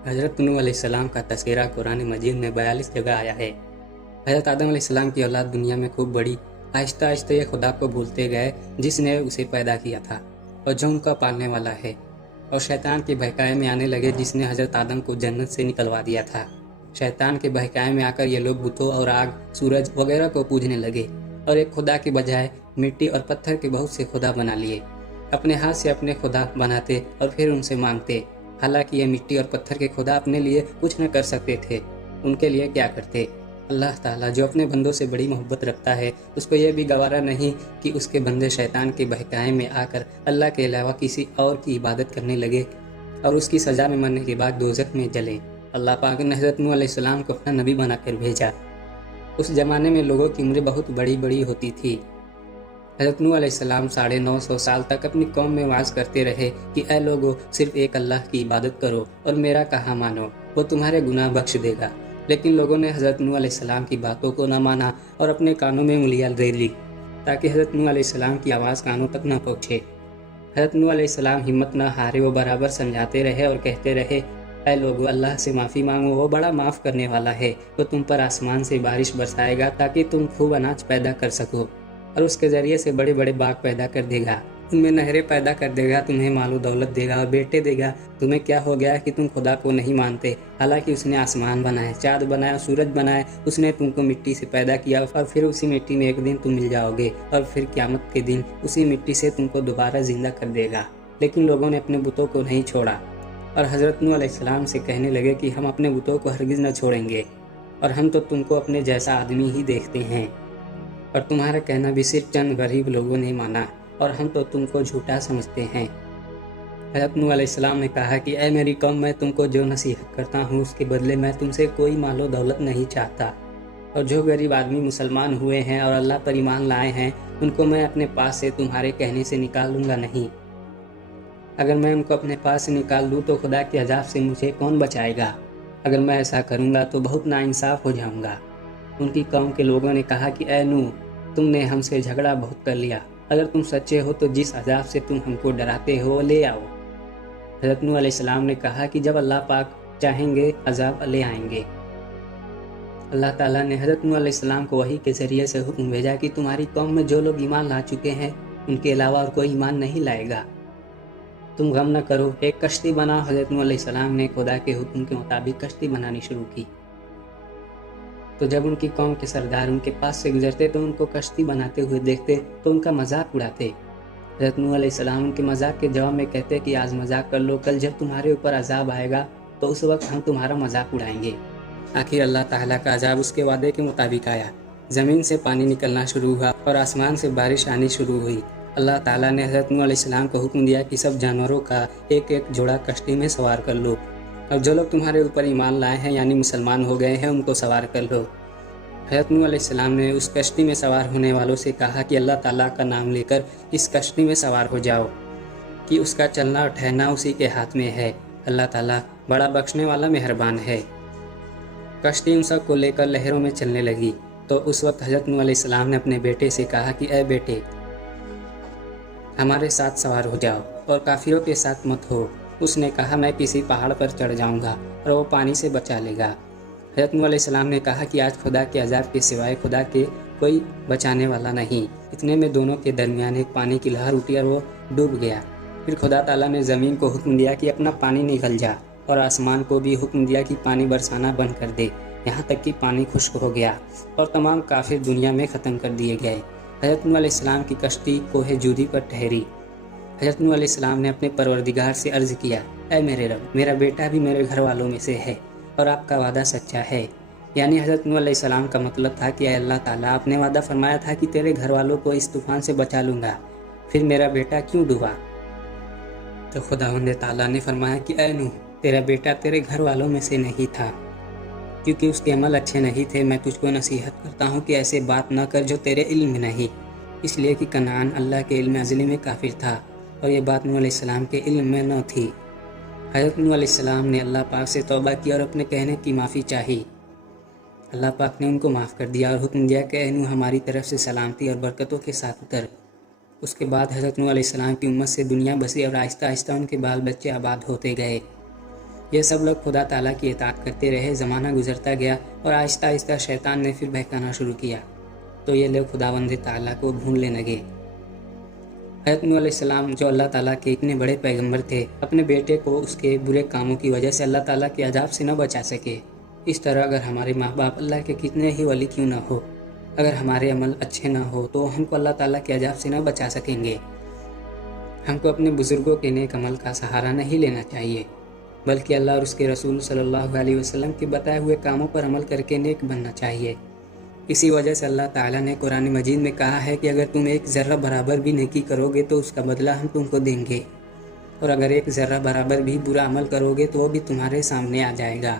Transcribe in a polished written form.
हज़रत नूह अलैहिस्सलाम का तज़किरा कुरान मजीद में 42 जगह आया है। हज़रत आदम अलैहिस्सलाम की औलाद दुनिया में खूब बड़ी। आहिस्ता आहिस्ता ये खुदा को भूलते गए जिसने उसे पैदा किया था और जो उनका पालने वाला है, और शैतान के बहकावे में आने लगे जिसने हज़रत आदम को जन्नत से निकलवा दिया था। शैतान के बहकावे में आकर ये लोग बुतों और आग, सूरज वगैरह को पूजने लगे और एक खुदा के बजाय मिट्टी और पत्थर के बहुत से खुदा बना लिए। अपने हाथ से अपने खुदा बनाते और फिर उनसे मांगते। हालांकि ये मिट्टी और पत्थर के खुदा अपने लिए कुछ न कर सकते थे, उनके लिए क्या करते। अल्लाह ताला जो अपने बंदों से बड़ी मोहब्बत रखता है, उसको यह भी गवारा नहीं कि उसके बंदे शैतान के बहकावे में आकर अल्लाह के अलावा किसी और की इबादत करने लगे और उसकी सज़ा में मरने के बाद दोज़ख में जले। अल्लाह पाक ने हज़रत नूह अलैहिस्सलाम को अपना नबी बनाकर भेजा। उस ज़माने में लोगों की उम्रें बहुत बड़ी बड़ी होती थी। हज़रत नूह अलैहिस्सलाम 950 साल तक अपनी कौम में वाज़ करते रहे कि ऐ लोगो, सिर्फ एक अल्लाह की इबादत करो और मेरा कहा मानो, वो तुम्हारे गुनाह बख्श देगा। लेकिन लोगों ने हज़रत नूह अलैहिस्सलाम की बातों को न माना और अपने कानों में उंगलियां दे ली ताकि हज़रत नूह अलैहिस्सलाम की आवाज़ कानों तक न पहुँचे। हज़रत नूह अलैहिस्सलाम हिम्मत न हारे, वो बराबर समझाते रहे और कहते रहे, ऐ लोगो, अल्लाह से माफ़ी मांगो, वो बड़ा माफ़ करने वाला है। वो तुम पर आसमान से बारिश बरसाएगा ताकि तुम खूब अनाज पैदा कर सको और उसके ज़रिए से बड़े बड़े बाग पैदा कर देगा, उनमें नहरें पैदा कर देगा, तुम्हें मालो दौलत देगा और बेटे देगा। तुम्हें क्या हो गया कि तुम खुदा को नहीं मानते? हालांकि उसने आसमान बनाए, चाँद बनाया, सूरज बनाए, उसने तुमको मिट्टी से पैदा किया और फिर उसी मिट्टी में एक दिन तुम मिल जाओगे और फिर क़यामत के दिन उसी मिट्टी से तुमको दोबारा जिंदा कर देगा। लेकिन लोगों ने अपने बुतों को नहीं छोड़ा और हज़रत नूह अलैहिस्सलाम से कहने लगे कि हम अपने बुतों को हरगिज़ न छोड़ेंगे और हम तो तुमको अपने जैसा आदमी ही देखते हैं, और तुम्हारा कहना भी सिर्फ चंद गरीब लोगों ने माना और हम तो तुमको झूठा समझते हैं। हज़रत नूह अलैहिस्सलाम ने कहा कि ऐ मेरी कौम, मैं तुमको जो नसीहत करता हूँ उसके बदले मैं तुमसे कोई मालो दौलत नहीं चाहता, और जो गरीब आदमी मुसलमान हुए हैं और अल्लाह पर ईमान लाए हैं उनको मैं अपने पास से तुम्हारे कहने से निकाल लूँगा नहीं। अगर मैं उनको अपने पास से निकाल दूँ तो खुदा के अज़ाब से मुझे कौन बचाएगा? अगर मैं ऐसा करूँगा तो बहुत नाइंसाफ़ हो जाऊँगा। उनकी कौम के लोगों ने कहा कि ऐ नूह, तुमने हमसे झगड़ा बहुत कर लिया, अगर तुम सच्चे हो तो जिस अज़ाब से तुम हमको डराते हो ले आओ। हज़रत नूह अलैहिस्सलाम ने कहा कि जब अल्लाह पाक चाहेंगे अज़ाब ले आएंगे। अल्लाह ताला ने हज़रत नूह अलैहिस्सलाम को वही के ज़रिए से हुक्म भेजा कि तुम्हारी कौम में जो लोग ईमान ला चुके हैं उनके अलावा और कोई ईमान नहीं लाएगा। तुम गम न करो, एक कश्ती बनाओ। हज़रत नूह अलैहिस्सलाम ने खुदा के हुक्म के मुताबिक कश्ती बनानी शुरू की। तो जब उनकी कौम के सरदार उनके पास से गुजरते तो उनको कश्ती बनाते हुए देखते तो उनका मजाक उड़ाते। हज़रत नूह अलैहिस्सलाम उनके मजाक के जवाब में कहते कि आज मजाक कर लो, कल जब तुम्हारे ऊपर अजाब आएगा तो उस वक्त हम तुम्हारा मजाक उड़ाएंगे। आखिर अल्लाह ताला का अजाब उसके वादे के मुताबिक आया। ज़मीन से पानी निकलना शुरू हुआ और आसमान से बारिश आनी शुरू हुई। अल्लाह ताला ने हज़रत नूह अलैहिस्सलाम को हुक्म दिया कि सब जानवरों का एक एक जोड़ा कश्ती में सवार कर लो, और जो लोग तुम्हारे ऊपर ईमान लाए हैं यानी मुसलमान हो गए हैं उनको सवार कर लो। हज़रत नूह अलैहिस्सलाम ने उस कश्ती में सवार होने वालों से कहा कि अल्लाह ताला का नाम लेकर इस कश्ती में सवार हो जाओ कि उसका चलना और ठहरना उसी के हाथ में है। अल्लाह ताला बड़ा बख्शने वाला मेहरबान है। कश्ती उन सब को लेकर लहरों में चलने लगी। तो उस वक्त हज़रत नूह अलैहिस्सलाम ने अपने बेटे से कहा कि ऐ बेटे, हमारे साथ सवार हो जाओ और काफिरों के साथ मत हो। उसने कहा मैं किसी पहाड़ पर चढ़ जाऊंगा और वो पानी से बचा लेगा। हज़रत नूह अलैहिस्सलाम ने कहा कि आज खुदा के अज़ाब के सिवाय खुदा के कोई बचाने वाला नहीं। इतने में दोनों के दरमियान एक पानी की लहर उठी और वो डूब गया। फिर खुदा ताला ने ज़मीन को हुक्म दिया कि अपना पानी निकल जा, और आसमान को भी हुक्म दिया कि पानी बरसाना बंद कर दे, यहाँ तक कि पानी खुश्क हो गया और तमाम काफिर दुनिया में ख़त्म कर दिए गए। हज़रत नूह अलैहिस्सलाम की कश्ती कोहे जूदी पर ठहरी। हज़रत नूह अलैहिस्सलाम ने अपने परवरदिगार से अर्ज़ किया, ऐ मेरे रब, मेरा बेटा भी मेरे घर वालों में से है और आपका वादा सच्चा है। यानी हज़रत नूह अलैहिस्सलाम का मतलब था कि अल्लाह ताला, आपने वादा फरमाया था कि तेरे घर वालों को इस तूफ़ान से बचा लूँगा, फिर मेरा बेटा क्यों डूबा? तो खुदावंद ताला ने फरमाया कि ऐ नूह, तेरा बेटा तेरे घर वालों में से नहीं था, क्योंकि उसके अमल अच्छे नहीं थे। मैं तुझको नसीहत करता हूँ कि ऐसे बात न कर जो तेरे इल्म में नहीं, इसलिए कि कनान अल्लाह के इल्म अज़ली में काफिर था और ये बात नूह अलैहिस्सलाम के इल्म में न थी। हज़रत नूह अलैहिस्सलाम ने अल्लाह पाक से तौबा की और अपने कहने की माफ़ी चाही। अल्लाह पाक ने उनको माफ़ कर दिया और हुक्म दिया कि ऐ नूह, हमारी तरफ से सलामती और बरकतों के साथ उतर। उसके बाद हज़रत नूह अलैहिस्सलाम की उम्मत से दुनिया बसी और आहिस्ता आहिस्ता उनके बाल बच्चे आबाद होते गए। یہ سب لوگ خدا تعالیٰ کی اطاعت کرتے رہے، زمانہ گزرتا گیا اور آہستہ آہستہ شیطان نے پھر بہکانا شروع کیا، تو یہ لوگ خداوند تعالیٰ کو بھولنے لگے۔ حضرت نوح علیہ السلام جو اللہ تعالیٰ کے اتنے بڑے پیغمبر تھے، اپنے بیٹے کو اس کے برے کاموں کی وجہ سے اللہ تعالیٰ کے عذاب سے نہ بچا سکے۔ اس طرح اگر ہمارے ماں باپ اللہ کے کتنے ہی ولی کیوں نہ ہو، اگر ہمارے عمل اچھے نہ ہو تو ہم کو اللہ تعالیٰ کے عذاب سے نہ بچا سکیں گے۔ ہم کو اپنے بزرگوں کے نیک عمل کا سہارا نہیں لینا چاہیے، بلکہ اللہ اور اس کے رسول صلی اللہ علیہ وسلم کے بتائے ہوئے کاموں پر عمل کر کے نیک بننا چاہیے۔ اسی وجہ سے اللہ تعالیٰ نے قرآن مجید میں کہا ہے کہ اگر تم ایک ذرہ برابر بھی نیکی کرو گے تو اس کا بدلہ ہم تم کو دیں گے، اور اگر ایک ذرہ برابر بھی برا عمل کرو گے تو وہ بھی تمہارے سامنے آ جائے گا۔